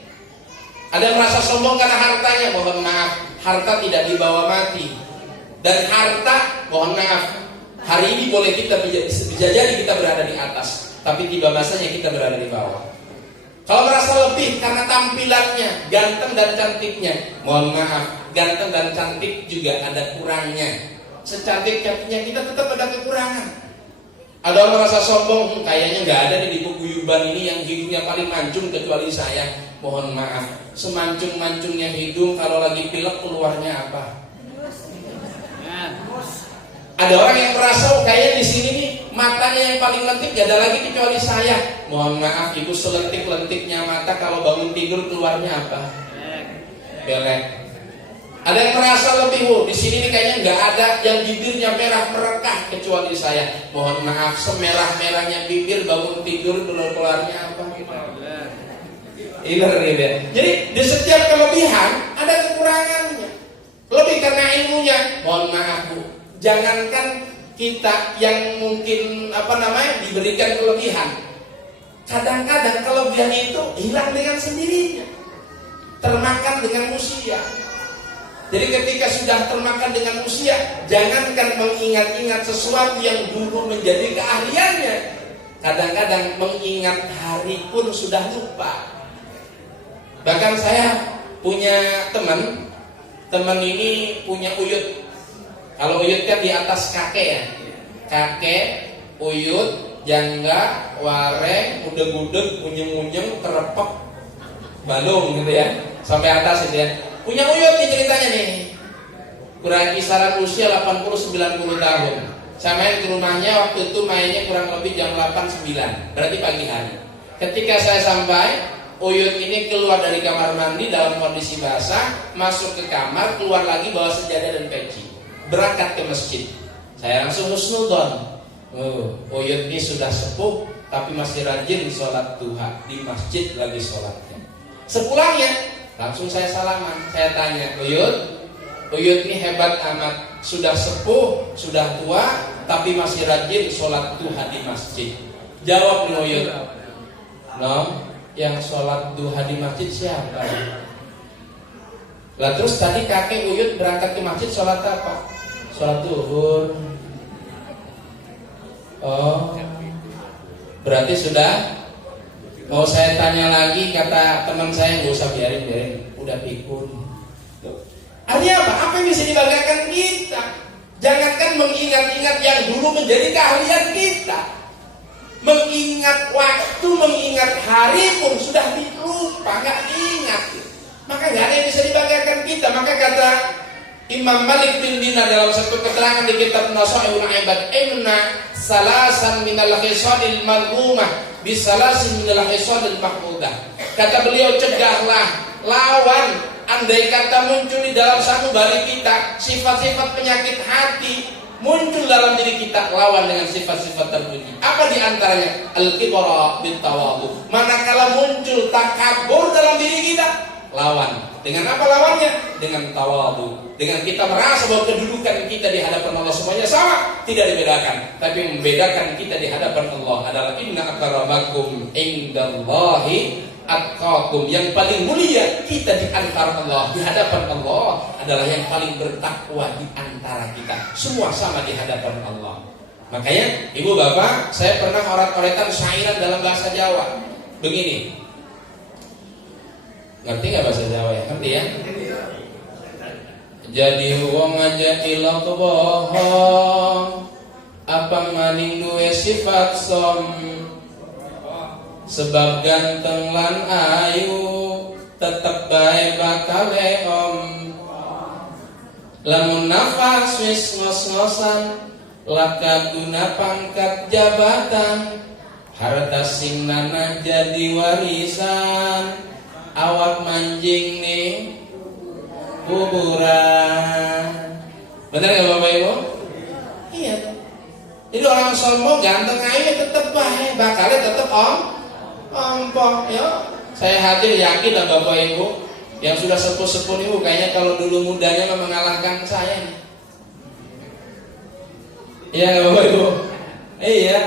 Ada merasa sombong karena hartanya, mohon maaf. Harta tidak dibawa mati. Dan harta, mohon maaf, hari ini boleh kita bisa jadi kita berada di atas, tapi tiba masanya kita berada di bawah. Kalau merasa lebih karena tampilannya, ganteng dan cantiknya, mohon maaf, ganteng dan cantik juga ada kurangnya. Secantik-cantiknya kita tetap ada kekurangan. Ada orang merasa sombong, kayaknya nggak ada di paguyuban ini yang hidungnya paling mancung kecuali saya. Mohon maaf, semancung-mancungnya hidung kalau lagi pilek keluarnya apa? Ada orang yang merasa kayaknya di sini nih matanya yang paling lentik gak ada lagi kecuali saya. Mohon maaf ibu, selentik-lentiknya mata kalau bangun tidur keluarnya apa? Belek. Ada yang merasa lebih, di sini nih kayaknya nggak ada yang bibirnya merah merekah kecuali saya. Mohon maaf, semerah-merahnya bibir bangun tidur keluarnya apa? Iler gitu ya. Jadi di setiap kelebihan ada kekurangannya. Lebih karena ilmunya. Mohon maaf bu, jangankan kita yang mungkin diberikan kelebihan, kadang-kadang kelebihan itu hilang dengan sendirinya, termakan dengan usia. Jadi ketika sudah termakan dengan usia, jangankan mengingat-ingat sesuatu yang dulu menjadi keahliannya, kadang-kadang mengingat hari pun sudah lupa. Bahkan saya punya teman ini punya uyut. Kalau uyut kan di atas kakek ya, kakek, uyut, jangga, wareng, gudeg-gudeg, unyeng-unyeng, kerepek, balung gitu ya, sampai atas itu ya. Punya uyut nih ceritanya nih, kurang kisaran usia 80-90 tahun. Saya main ke rumahnya, waktu itu mainnya kurang lebih jam 8-9, berarti pagi hari. Ketika saya sampai, uyut ini keluar dari kamar mandi dalam kondisi basah, masuk ke kamar, keluar lagi bawa sejadah dan peci, berangkat ke masjid. Saya langsung husnudon. Uyut ini sudah sepuh tapi masih rajin sholat duha di masjid lagi sholatnya. Sepulangnya langsung saya salaman, saya tanya, Uyut ini hebat amat, sudah sepuh, sudah tua tapi masih rajin sholat duha di masjid. Jawab nih Uyut, yang sholat duha di masjid siapa? Lah terus tadi kakek Uyut berangkat ke masjid sholat apa? Sholat zuhur. Oh, berarti sudah. Mau saya tanya lagi, kata teman saya, nggak usah biarin, udah pikun. Artinya apa? Apa yang bisa dibanggakan kita? Jangankan mengingat-ingat yang dulu menjadi keahlian kita, mengingat waktu, mengingat hari pun sudah lupa, nggak diingat. Maka nggak ada yang bisa dibanggakan kita. Maka kata Imam Malik bin Dinar dalam satu keterangan di kitab Nasaihul Ibad, inna salasan minal khisalil marhumah bisalasin minal khisalil mahmudah. Kata beliau, cegahlah, lawan, andai kata muncul di dalam sanubari kita sifat-sifat penyakit hati, muncul dalam diri kita, lawan dengan sifat-sifat terpuji. Apa di antaranya? Al-kibra bit-tawadhu. Manakala muncul takabur dalam diri kita, lawan. Dengan apa lawannya? Dengan tawadhu. Dengan kita merasa bahwa kedudukan kita di hadapan Allah semuanya sama, tidak dibedakan. Tapi yang membedakan kita di hadapan Allah adalah inna akramakum indallahi atqakum. Yang paling mulia kita di antara Allah, di hadapan Allah adalah yang paling bertakwa di antara kita. Semua sama di hadapan Allah. Makanya ibu bapak, saya pernah orat-oretan syairan dalam bahasa Jawa. Begini, ngerti nggak bahasa Jawa ya? Ngerti ya? Jadi wong aja ilang bohong, apa maning duwe sifat som, sebab ganteng lan ayu, tetep bae bakal om. Lamun nafas wis ngos-ngosan, laka guna pangkat jabatan, harta sing nanah jadi warisan, awak manjing nih kuburan. Bener gak Bapak Ibu? Iya. Jadi orang sombong ganteng aja tetep baik, bakalnya tetep ompong. Ya, saya hadir yakin lah Bapak Ibu yang sudah sepuh-sepuh ibu kayaknya kalau dulu mudanya mengalahkan saya nih. Iya Bapak Ibu. Iya.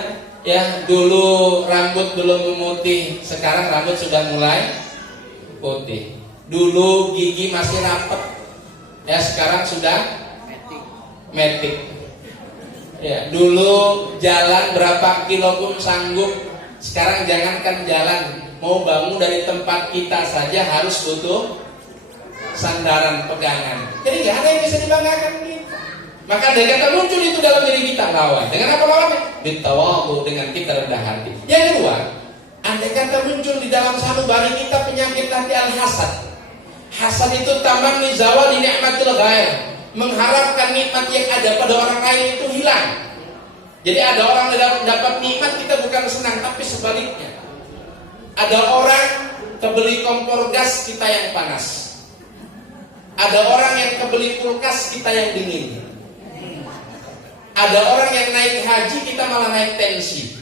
Ya dulu rambut belum memutih, sekarang rambut sudah mulai putih. Dulu gigi masih rapet, ya sekarang sudah metik. Ya dulu jalan berapa kilo pun sanggup, sekarang jangankan jalan, mau bangun dari tempat kita saja harus butuh sandaran pegangan. Jadi nggak ada yang bisa dibanggakan gitu. Maka dari kata muncul itu dalam diri kita lawan. Dengan apa lawannya? Bitawadu, dengan kita rendah hati. Yang kedua, andai kata muncul di dalam sanubari kita penyakit hati al-hasad. Hasad itu tamanni zawali ni'matil ghair, mengharapkan nikmat yang ada pada orang lain itu hilang. Jadi ada orang yang dapat nikmat kita bukan senang, tapi sebaliknya. Ada orang kebeli kompor gas, kita yang panas. Ada orang yang kebeli kulkas, kita yang dingin. Ada orang yang naik haji, kita malah naik tensi,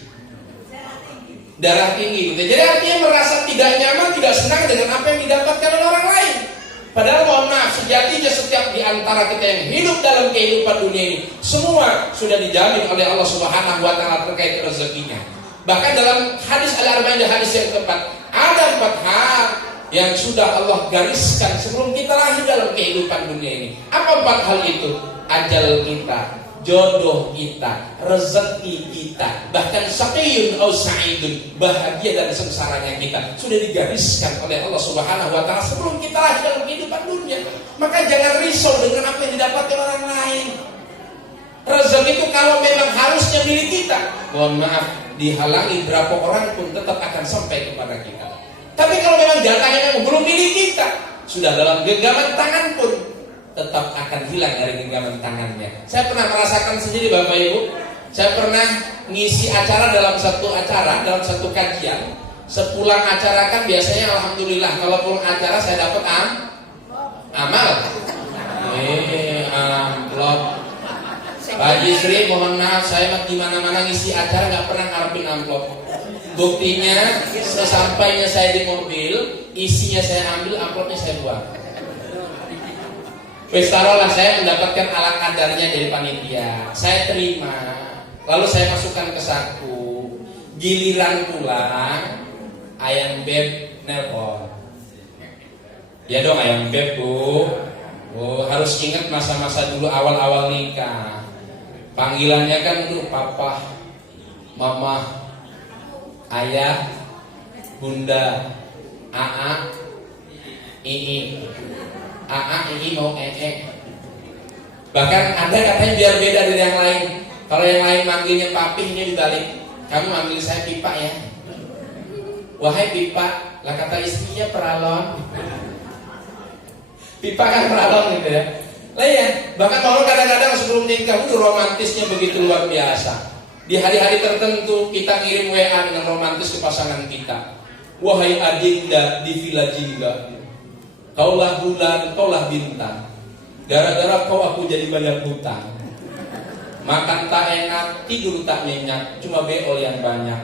darah tinggi gitu. Jadi artinya merasa tidak nyaman, tidak senang dengan apa yang didapatkan oleh orang lain. Padahal mohon maaf, sejatinya setiap di antara kita yang hidup dalam kehidupan dunia ini, semua sudah dijamin oleh Allah Subhanahu wa taala terkait rezekinya. Bahkan dalam hadis Al-Arba'in, hadis yang keempat, ada 4 hal yang sudah Allah gariskan sebelum kita lahir dalam kehidupan dunia ini. Apa 4 hal itu? Ajal kita, jodoh kita, rezeki kita, bahkan saqiyun au sa'idun, bahagia dan sengsaranya kita sudah digariskan oleh Allah Subhanahu wa taala sebelum kita lahir dalam kehidupan dunia. Maka jangan risau dengan apa yang didapatkan orang lain. Rezeki itu kalau memang harusnya milik kita, mohon maaf, dihalangi berapa orang pun tetap akan sampai kepada kita. Tapi kalau memang jatahnya memang belum milik kita, sudah dalam genggaman tangan pun tetap akan hilang dari genggaman tangannya. Saya pernah merasakan sendiri Bapak Ibu. Saya pernah ngisi acara dalam satu kajian. Sepulang acara kan biasanya alhamdulillah kalau pulang acara saya dapat amal. Amplop. Pak Haji Sri, mohon maaf saya di mana-mana ngisi acara nggak pernah ngarepin amplop. Buktinya sesampainya saya di mobil, isinya saya ambil, amplopnya saya buang. Wes taruhlah saya mendapatkan ala kadarnya dari panitia, saya terima, lalu saya masukkan ke saku. Giliran pulang, ayang beb nelpon. Ya dong ayang beb bu, harus ingat masa-masa dulu awal-awal nikah. Panggilannya kan dulu papa, mama, ayah, bunda, aa, ii. AA, ini mau Bahkan ada katanya biar beda dari yang lain. Kalau yang lain manggilnya papi, ini dibalik. Kamu manggil saya pipa ya. Wahai pipa, lah kata istrinya peralon. Pipa kan peralon gitu ya. Lah ya, bahkan kalau kadang-kadang sebelum nikah itu romantisnya begitu luar biasa. Di hari-hari tertentu kita ngirim WA dengan romantis ke pasangan kita. Wahai adinda di Villa Jingga, kaulah bulan, kaulah bintang. Gara-gara kau aku jadi banyak hutang. Makan tak enak, tidur tak nyenyak, cuma beol yang banyak.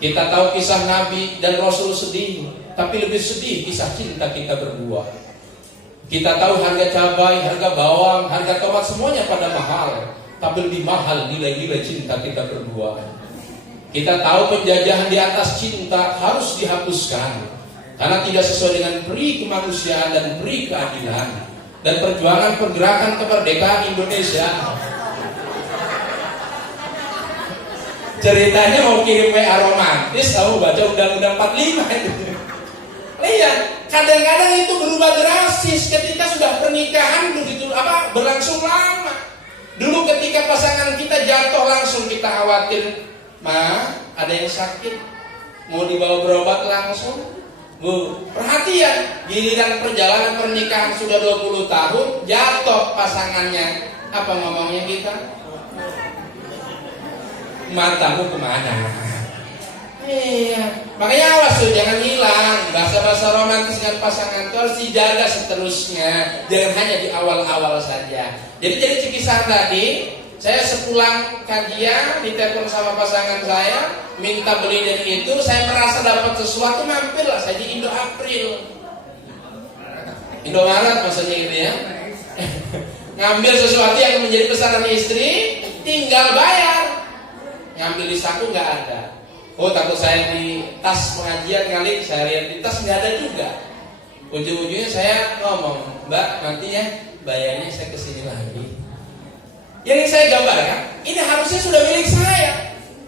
Kita tahu kisah Nabi dan Rasul sedih, tapi lebih sedih kisah cinta kita berdua. Kita tahu harga cabai, harga bawang, harga tomat semuanya pada mahal, tapi lebih mahal nilai-nilai cinta kita berdua. Kita tahu penjajahan di atas cinta harus dihapuskan, karena tidak sesuai dengan peri kemanusiaan dan peri keadilan dan perjuangan pergerakan kemerdekaan Indonesia. Ceritanya mau kirim WA romantis, kamu baca Undang-Undang 45 itu. Lihat, kadang-kadang itu berubah drastis ketika sudah pernikahan begitu berlangsung lama. Dulu ketika pasangan kita jatuh langsung kita khawatir, ada yang sakit, mau dibawa berobat langsung. Bu, perhatian, giliran perjalanan pernikahan sudah 20 tahun, jatuh pasangannya. Apa ngomongnya kita? Matamu kemana? Iya, makanya awas tuh, jangan hilang. Bahasa-bahasa romantis dengan pasangan itu harus dijaga seterusnya. Jangan hanya di awal-awal saja. Jadi cikisar tadi, saya sepulang kajian ditelepon sama pasangan saya, minta beli dan itu, saya merasa dapat sesuatu, mampirlah saya di Indo April, Indomaret maksudnya gitu ya. Ngambil sesuatu yang menjadi pesanan istri, tinggal bayar. Ngambil di saku nggak ada. Oh, takut saya di tas pengajian kali, saya lihat di tas nggak ada juga. Ujung-ujungnya saya ngomong, Mbak, nanti ya bayarnya saya kesini lagi. Yang saya gambarkan, ini harusnya sudah milik saya,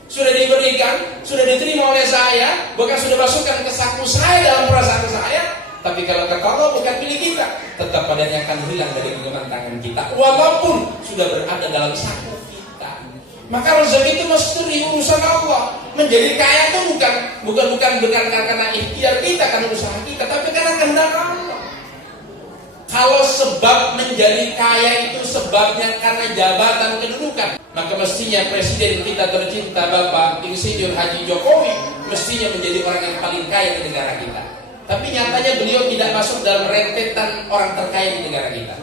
sudah diberikan, sudah diterima oleh saya, bahkan sudah masukkan ke saku saya dalam perasaan saya. Tapi kalau kata Allah bukan milik kita, tetap padanya akan hilang dari genggaman tangan kita, walaupun sudah berada dalam saku kita. Maka rezeki itu mesti urusan Allah. Menjadi kaya itu bukan karena ikhtiar kita, karena usaha kita, tapi karena kehendak Allah. Kalau sebab menjadi kaya itu sebabnya karena jabatan kedudukan, maka mestinya presiden kita tercinta Bapak Insinyur Haji Jokowi mestinya menjadi orang yang paling kaya di negara kita. Tapi nyatanya beliau tidak masuk dalam rentetan orang terkaya di negara kita.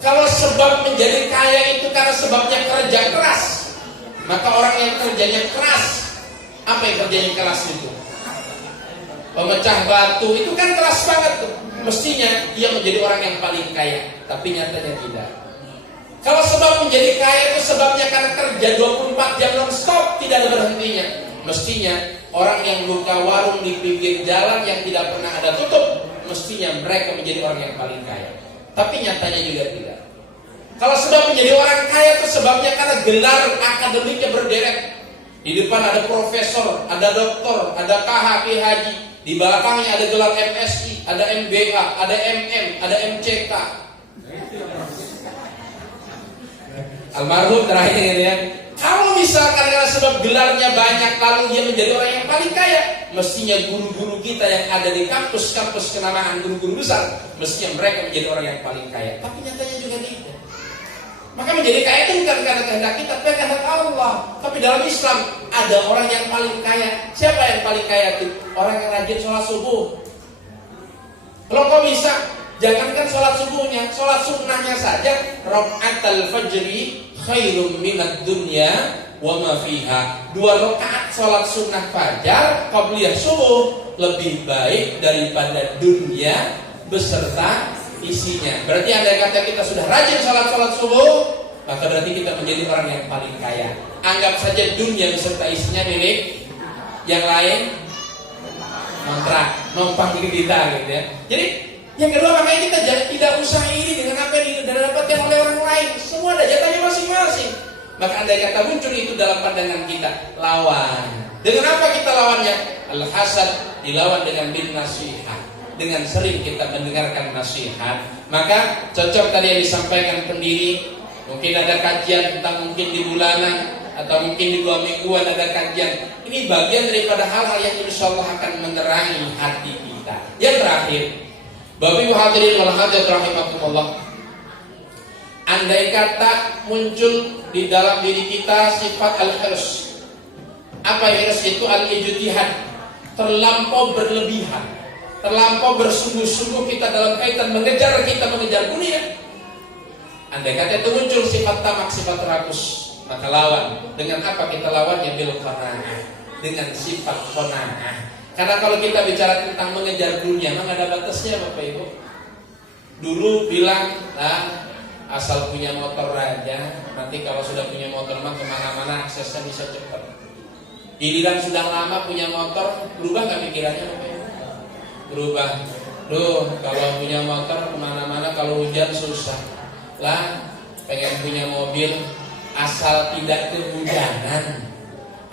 Kalau sebab menjadi kaya itu karena sebabnya kerja keras, maka orang yang kerjanya keras, apa yang kerjanya keras itu? Pemecah batu itu kan keras banget tuh. Mestinya dia menjadi orang yang paling kaya, tapi nyatanya tidak. Kalau sebab menjadi kaya itu sebabnya karena kerja 24 jam non-stop, tidak ada berhentinya. Mestinya orang yang buka warung di pinggir jalan yang tidak pernah ada tutup, mestinya mereka menjadi orang yang paling kaya. Tapi nyatanya juga tidak. Kalau sebab menjadi orang kaya itu sebabnya karena gelar akademiknya berderet. Di depan ada profesor, ada doktor, ada KH, PhD. Di belakangnya ada gelar MSI, ada MBA, ada MM, ada MCK. Almarhum terakhir gitu ya. Kalau misalkan karena sebab gelarnya banyak lalu dia menjadi orang yang paling kaya, mestinya guru-guru kita yang ada di kampus-kampus kenamaan guru-guru besar, mestinya mereka menjadi orang yang paling kaya. Tapi nyatanya juga tidak. Maka menjadi kaya itu bukan karena kehendak kita, tapi kehendak Allah. Tapi dalam Islam ada orang yang paling kaya. Siapa yang paling kaya itu? Orang yang rajin sholat subuh. Kalau kau bisa, jangankan sholat subuhnya, sholat sunnahnya saja. Raka'atul fajri khairum minad dunya wa ma fiha. 2 rakaat sholat sunnah fajar qabliyah subuh lebih baik daripada dunia beserta isinya. Berarti andai kata kita sudah rajin sholat subuh, maka berarti kita menjadi orang yang paling kaya. Anggap saja dunia beserta isinya milik yang lain, kontrak, numpang di kita gitu ya. Jadi yang kedua, makanya kita tidak usah iri dengan apa yang didapatkan oleh orang lain. Semua ada jatahnya masing-masing. Maka andai kata muncul itu dalam pandangan kita, lawan. Dengan apa kita lawannya? Al-hasad dilawan dengan bin nasihat. Dengan sering kita mendengarkan nasihat, maka cocok tadi yang disampaikan pendiri. Mungkin ada kajian tentang mungkin di bulanan atau mungkin di 2 mingguan ada kajian. Ini bagian daripada hal-hal yang insya Allah akan menerangi hati kita. Yang terakhir, Bapak Ibu hadirin wal hadirat rahimakumullah, andai kata muncul di dalam diri kita sifat al-hirs. Apa hirs itu? Al-ijtihad, terlampau berlebihan, terlampau bersungguh-sungguh kita dalam kaitan mengejar dunia. Andai kata itu muncul sifat tamak, sifat rakus, maka lawan. Dengan apa kita lawannya? Bil qanaah, dengan sifat qanaah. Karena kalau kita bicara tentang mengejar dunia, memang ada batasnya Bapak Ibu. Dulu bilang, asal punya motor aja, nanti kalau sudah punya motor mah kemana-mana aksesnya bisa cepat. Giliran sudah lama punya motor, berubah nggak pikirannya Bapak Ibu? Berubah. Kalau punya motor kemana-mana kalau hujan susah. Lah, pengen punya mobil asal tidak kehujanan.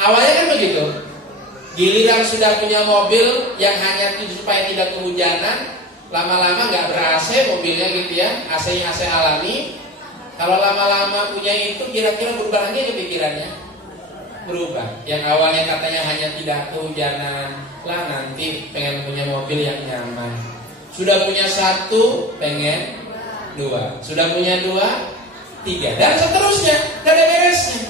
Awalnya kan begitu. Giliran sudah punya mobil yang hanya supaya tidak kehujanan, lama-lama nggak ber-AC mobilnya gitu ya, AC-nya AC alami. Kalau lama-lama punya itu, kira-kira berubah lagi kepikirannya? Berubah. Yang awalnya katanya hanya tidak kehujanan, lah nanti pengen punya mobil yang nyaman. Sudah punya satu, pengen dua. Sudah punya dua, tiga, dan seterusnya. Tidak ada beresnya.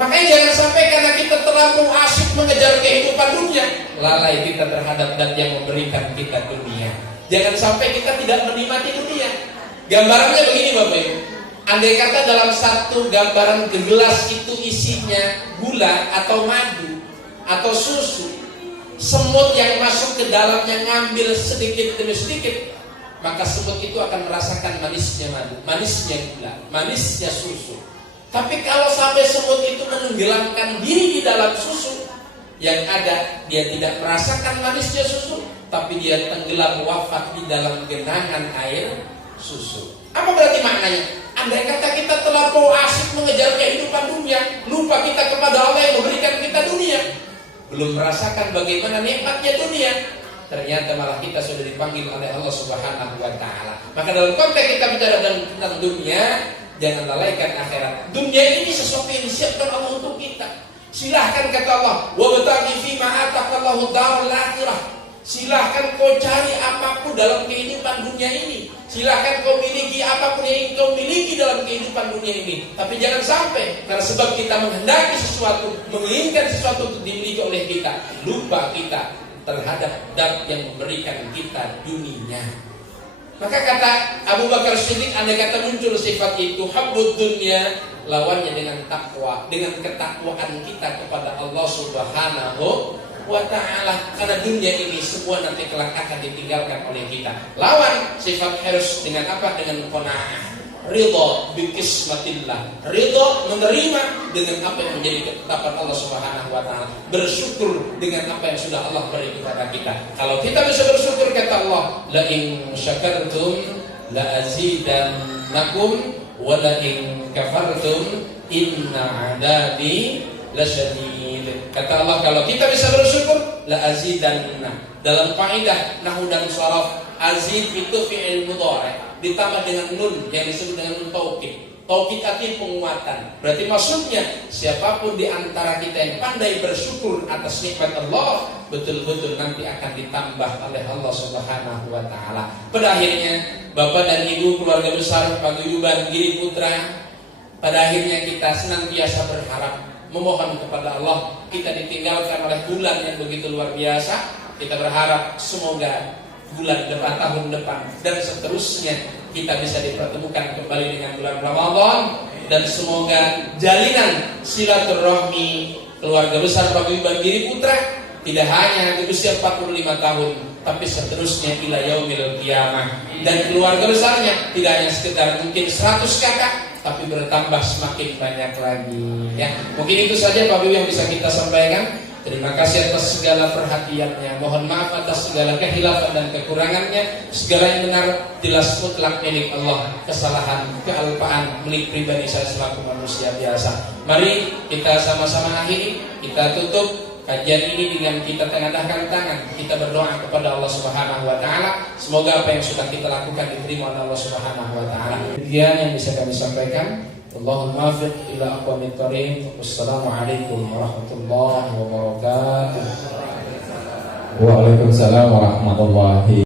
Makanya jangan sampai karena kita terlalu asyik mengejar kehidupan dunia, lalai kita terhadap zat yang memberikan kita dunia. Jangan sampai kita tidak menikmati dunia. Gambarannya begini Bapak Ibu. Andai kata dalam satu gambaran gelas itu isinya gula atau madu atau susu, semut yang masuk ke dalamnya ngambil sedikit demi sedikit, maka semut itu akan merasakan manisnya madu, manisnya gula, manisnya susu. Tapi kalau sampai semut itu menenggelamkan diri di dalam susu, yang ada dia tidak merasakan manisnya susu, tapi dia tenggelam wafat di dalam genangan air susu. Apa berarti maknanya? Andai kata kita terlampau asyik mengejar kehidupan dunia, lupa kita kepada Allah yang memberikan kita dunia, belum merasakan bagaimana nikmatnya dunia, ternyata malah kita sudah dipanggil oleh Allah Subhanahu wa Ta'ala. Maka dalam konteks kita bicara tentang dunia, jangan lalaikan akhirat. Dunia ini sesuatu yang disiapkan Allah untuk kita. Silahkan kata Allah, wabtaghi fima ataqallahu darul akhirah. Silahkan kau cari apapun dalam kehidupan dunia ini. Silahkan kau miliki apapun yang ingin kau miliki dalam kehidupan dunia ini. Tapi jangan sampai karena sebab kita menghendaki sesuatu, menginginkan sesuatu untuk dimiliki oleh kita, lupa kita terhadap zat yang memberikan kita dunia. Maka kata Abu Bakar Siddiq, andai kata muncul sifat itu, hubbud dunya, lawannya dengan takwa, dengan ketakwaan kita kepada Allah Subhanahu wa Ta'ala. Karena dunia ini semua nanti kelak akan ditinggalkan oleh kita. Lawan sifat hirs dengan apa? Dengan qanaah, ridha bi qismatillah, ridha menerima dengan apa yang menjadi ketetapan Allah Subhanahu wa Ta'ala, bersyukur dengan apa yang sudah Allah beri kepada kita. Kalau kita bisa bersyukur, kata Allah, la in syakartum la azidannakum wa la in kafartum inna adabi lasyadid. Kata Allah, kalau kita bisa bersyukur, la azidanna. Dalam kaidah nahwu dan sharaf, azid itu fi'il mudhari ditambah dengan nun yang disebut dengan nun taukid. Taukid artinya penguatan. Berarti maksudnya siapapun di antara kita yang pandai bersyukur atas nikmat Allah, betul-betul nanti akan ditambah oleh Allah Subhanahu wa Ta'ala. Pada akhirnya, Bapak dan Ibu keluarga besar Paguyuban Giri Putra, pada akhirnya kita senantiasa berharap, memohon kepada Allah, kita ditinggalkan oleh bulan yang begitu luar biasa. Kita berharap semoga bulan depan, tahun depan, dan seterusnya kita bisa dipertemukan kembali dengan bulan Ramadan. Dan semoga jalinan silaturahmi keluarga besar Paguyuban Giri Putra tidak hanya di usia 45 tahun, tapi seterusnya ila yaumil qiyamah. Dan keluarga besarnya tidak hanya sekedar mungkin 100 kakak, tapi bertambah semakin banyak lagi ya. Mungkin itu saja Bapak Ibu yang bisa kita sampaikan. Terima kasih atas segala perhatiannya. Mohon maaf atas segala kehilafan dan kekurangannya. Segala yang benar jelas mutlak milik Allah. Kesalahan, kealpaan milik pribadi saya selaku manusia biasa. Mari kita sama-sama akhiri, kita tutup kajian ini dengan kita tengadahkan tangan, kita berdoa kepada Allah Subhanahu wa Ta'ala. Semoga apa yang sudah kita lakukan diterima oleh Allah Subhanahu wa Ta'ala. Demikian yang bisa kami sampaikan. Allahumma muwaffiq ila aqwamit thoriq. Wassalamualaikum warahmatullahi wabarakatuh. Waalaikumsalam warahmatullahi